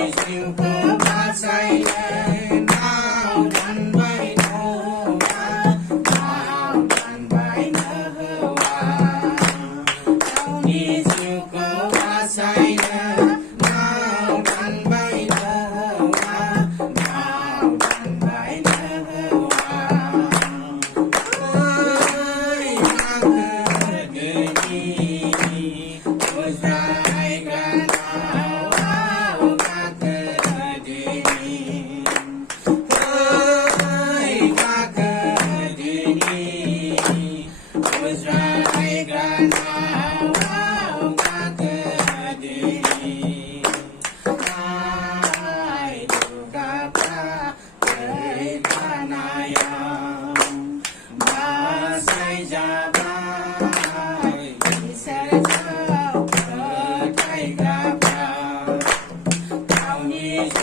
siêu cơ ba say lên nào đàn bay nô nào đàn bay nơ hơ wa đâu ni siêu cơ ba say lên nào đàn bay nơ hơ wa nào đàn bay nơ hơ wa ơi ma cơ gơi đi ôi dài gan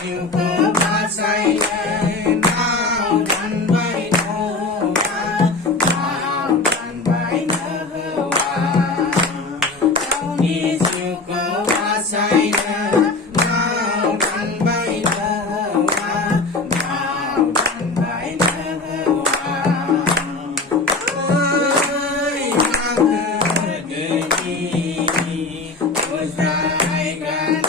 siêu cơ ba say lên nào đàn bay nô nào đàn bay nơ hơ wa đâu ni siêu cơ ba say lên nào đàn bay nơ hơ wa nào đàn bay nơ hơ wa ơi ma cơ gơi đi ôi dài gan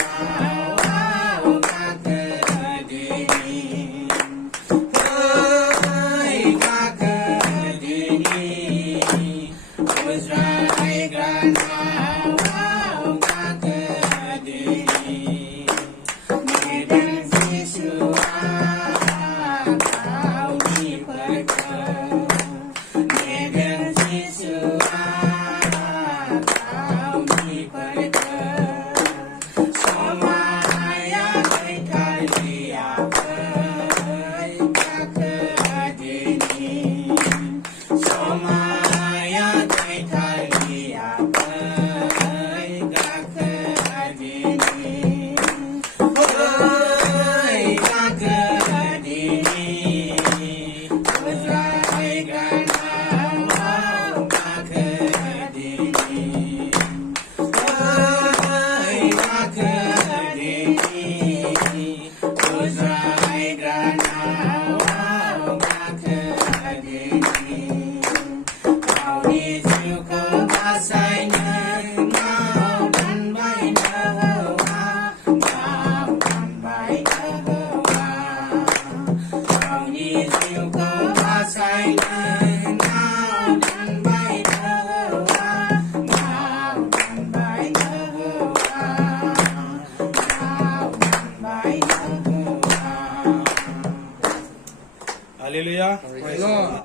Hallelujah.